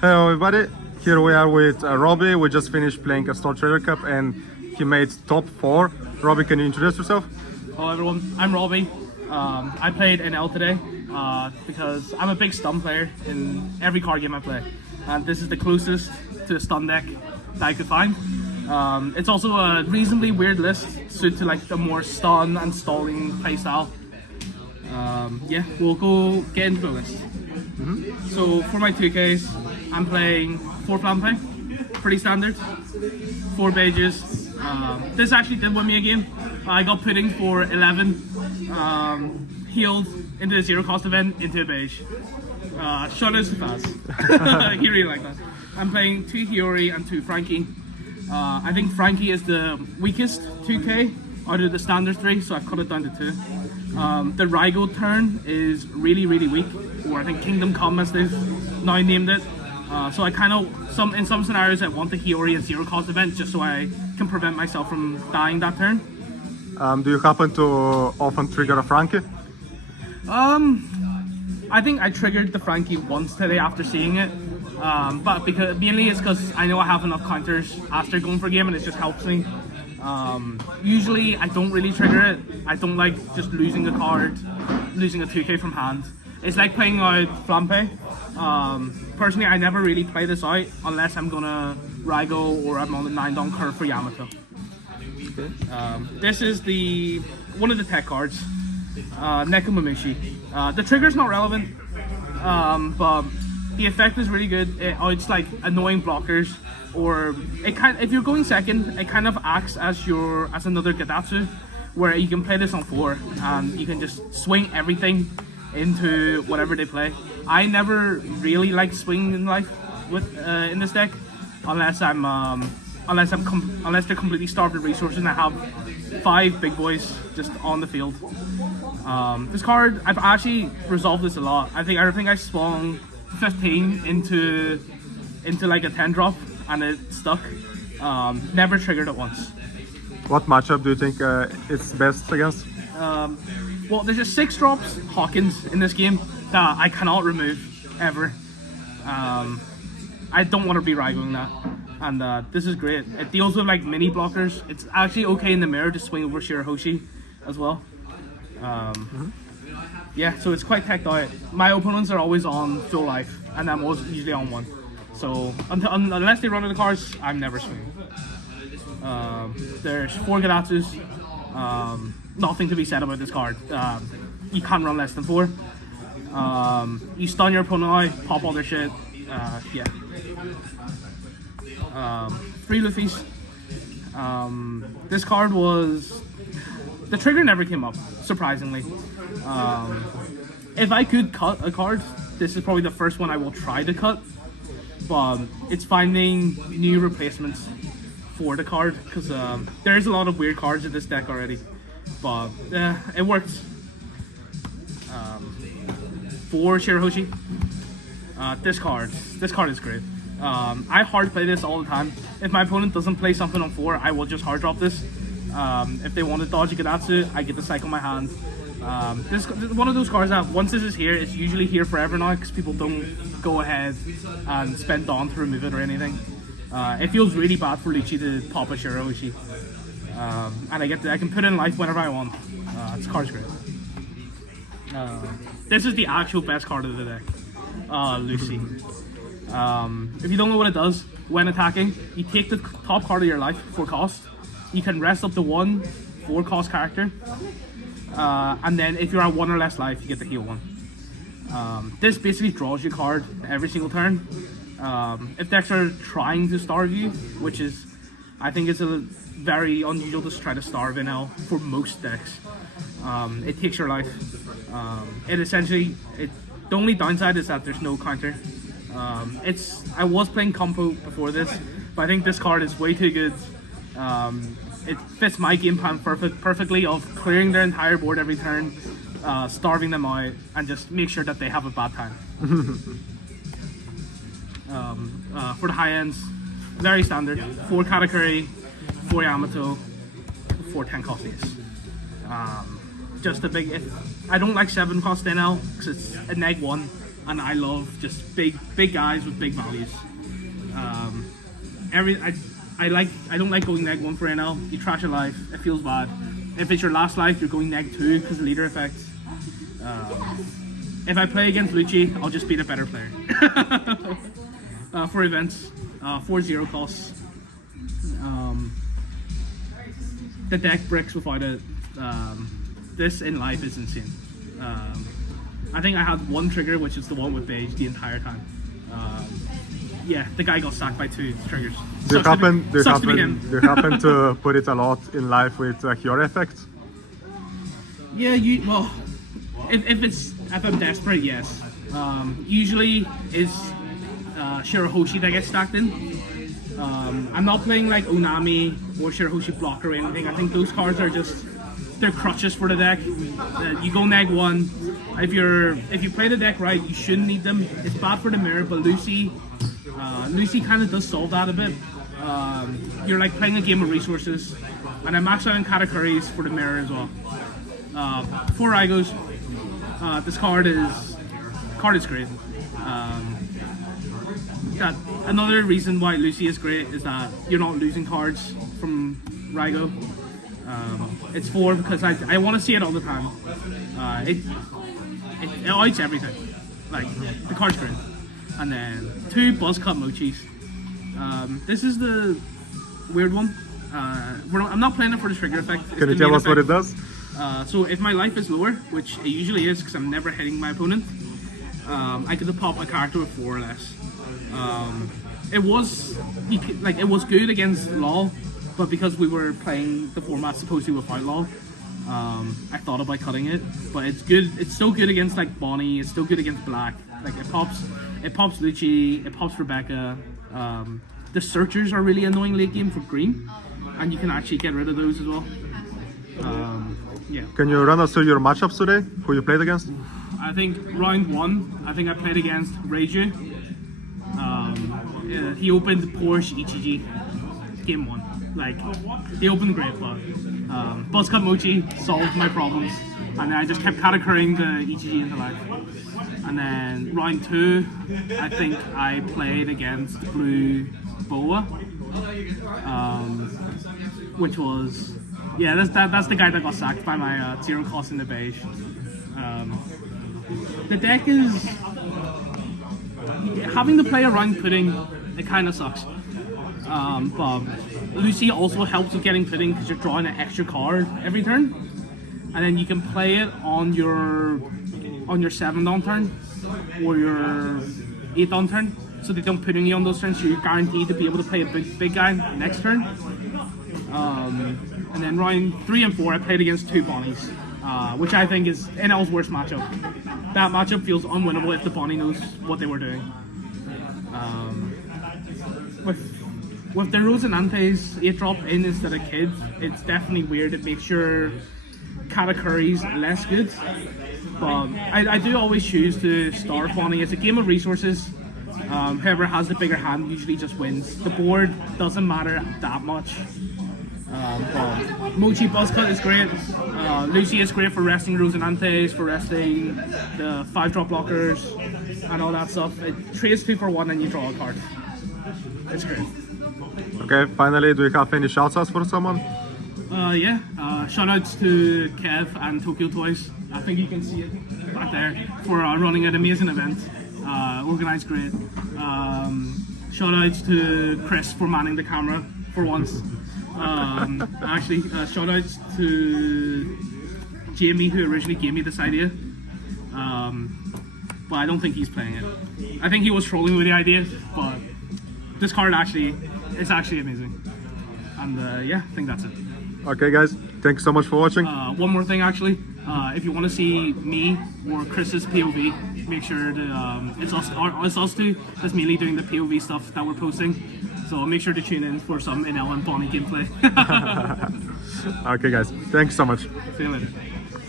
Hello everybody, here we are with Robbie. We just finished playing a Star Trader Cup and he made top 4. Robbie, can you introduce yourself? Hello everyone, I'm Robbie. I played Enel today because I'm a big stun player in every card game I play. And this is the closest to a stun deck that I could find. It's also a reasonably weird list, suited to like the more stun and stalling playstyle. Yeah, we'll go get into the list. So for my 2Ks, I'm playing 4 Flampe, pretty standard, 4 Beges. This actually did win me a game. I got put in for 11, healed into a 0-cost event into a Bege. Shoutouts to Faz. He really like that. I'm playing 2 Hiyori and 2 Franky. I think Franky is the weakest 2K out of the standard 3, so I've cut it down to 2. The Raigo turn is really weak, or I think Kingdom Come as they've now named it. So I kind of, in some scenarios I want the Hiyori a 0-cost event just so I can prevent myself from dying that turn. Do you happen to often trigger a Franky? I think I triggered the Franky once today after seeing it. But because mainly it's because I know I have enough counters after going for a game and it just helps me. Usually I don't really trigger it. I don't like just losing a card, losing a 2K from hand. It's like playing out Flampe. Personally, I never really play this out unless I'm gonna Raigo or I'm on the 9-down curve for Yamato. Okay. This is one of the tech cards, Nekomamushi. The trigger's not relevant, but the effect is really good. It's like annoying blockers, or if you're going second, it kind of acts as another Gedatsu, where you can play this on 4 and you can just swing everything into whatever they play. I never really like swinging in life with in this deck, unless they're completely starved of resources and I have 5 big boys just on the field. This card, I've actually resolved this a lot. I think I swung 15 into like a 10 drop and it stuck. Never triggered it once. What matchup do you think it's best against? Well, there's just 6 drops Hawkins in this game that I cannot remove ever. I don't want to be Raigoing that, and this is great. It deals with like mini blockers. It's actually okay in the mirror to swing over Shirahoshi as well. Yeah, so it's quite teched out. My opponents are always on full life, and I'm usually on 1. So unless they run out of the cards, I'm never swinging. There's 4 Gedatsus. Nothing to be said about this card. You can't run less than 4. You stun your opponent out, pop all their shit. Yeah. 3 Luffys. This card the trigger never came up, surprisingly. If I could cut a card, this is probably the first one I will try to cut. But it's finding new replacements for the card, because there's a lot of weird cards in this deck already. But it works. For Shirahoshi, this card is great. I hard play this all the time. If my opponent doesn't play something on 4, I will just hard drop this. If they want to dodge a Gedatsu, I get the cycle in my hand. This is one of those cards that once this is here, it's usually here forever now, because people don't go ahead and spend Dawn to remove it or anything. It feels really bad for Lucy to pop a Shirahoshi. And I can put in life whenever I want. This card's great. This is the actual best card of the deck, Lucy. If you don't know what it does, when attacking, you take the top card of your life for cost. You can rest up to 1 4-cost character, and then if you're at 1 or less life, you get to heal 1. This basically draws your card every single turn. If decks are trying to starve you, which is, I think it's very unusual to try to starve Enel for most decks. It takes your life. The only downside is that there's no counter. I was playing compo before this, but I think this card is way too good. It fits my game plan perfectly of clearing their entire board every turn, starving them out, and just make sure that they have a bad time. For the high ends, very standard. 4 Katakuri, 4 Yamato, 4 10-cost Ace. Just a big. I don't like 7-cost Enel because it's a -1. and I love just big guys with big values. I don't like going neg 1 for Enel. You trash a life, it feels bad. If it's your last life, you're going neg 2 because of leader effect. If I play against Lucy, I'll just beat a better player. For events, 4-0 costs. The deck bricks without it. This in life is insane. I think I had one trigger, which is the one with Bege the entire time. Yeah, the guy got sacked by 2 triggers. Do you happen him. to put it a lot in life with Hiyori effect? Yeah, well, if I'm desperate, yes. Usually is Shirahoshi that gets stacked in. I'm not playing like Onami or Shirahoshi blocker or anything. I think those cards are just, they're crutches for the deck. You go neg 1. If you play the deck right, you shouldn't need them. It's bad for the mirror, but Lucy kind of does solve that a bit. You're like playing a game of resources, and I max out on Katakuris for the mirror as well. 4 Raigos. This card is great. Another reason why Lucy is great is that you're not losing cards from Raigo. It's 4 because I want to see it all the time. It outs everything. Like, the card's great. And then 2 Buzzcut Mochis. This is the weird one. I'm not playing it for the trigger effect. Can you tell us what it does? So if my life is lower, which it usually is because I'm never hitting my opponent, I get to pop a character with 4 or less. It was good against LoL, but because we were playing the format supposedly without LoL, I thought about cutting it. But it's good. It's still good against like Bonnie. It's still good against Black. Like it pops Lucy. It pops Rebecca. The searchers are really annoying late game for green, and you can actually get rid of those as well. Yeah. Can you run us through your matchups today? Who you played against? I think round 1, I think I played against Reiju. He opened Porsche ETG game 1. Like, he opened great, but Buzzcut Mochi solved my problems, and then I just kept Katakuring the ETG into life. And then round 2, I think I played against Blue Boa, which was, yeah, that's the guy that got sacked by my 0 cost in the Bege. The deck is, having to play around pudding, it kind of sucks. But Lucy also helps with getting pudding because you're drawing an extra card every turn, and then you can play it on your 7th on turn or your 8th on turn, so they don't pudding you on those turns. So you're guaranteed to be able to play a big guy next turn. And then round 3 and 4, I played against 2 Bonnies, which I think is Enel's worst matchup. That matchup feels unwinnable if the Bonnie knows what they were doing. With the Rosinante's 8-drop in instead of Kid, it's definitely weird. It makes your Katakuri's less good. But I do always choose to start Bonnie. It's a game of resources. Whoever has the bigger hand usually just wins. The board doesn't matter that much. But Mochi Buzzcut is great. Lucy is great for resting Rosinantes, for resting the 5-drop blockers and all that stuff. It trades 2 for 1 and you draw a card. It's great. Okay, finally, do you have any shoutouts for someone? Yeah, shoutouts to Kev and Tokyo Toys. I think you can see it back there for running an amazing event. Organized great. Shoutouts to Chris for manning the camera for once. Actually, shoutouts to Jamie who originally gave me this idea. But I don't think he's playing it. I think he was trolling with the idea, but this card it's actually amazing. And yeah, I think that's it. Okay guys, thanks so much for watching. One more thing actually, if you want to see me or Chris's POV, make sure to, it's us two that's mainly doing the POV stuff that we're posting. So make sure to tune in for some Enel and Bonnie gameplay. Okay guys, thanks so much. See you later.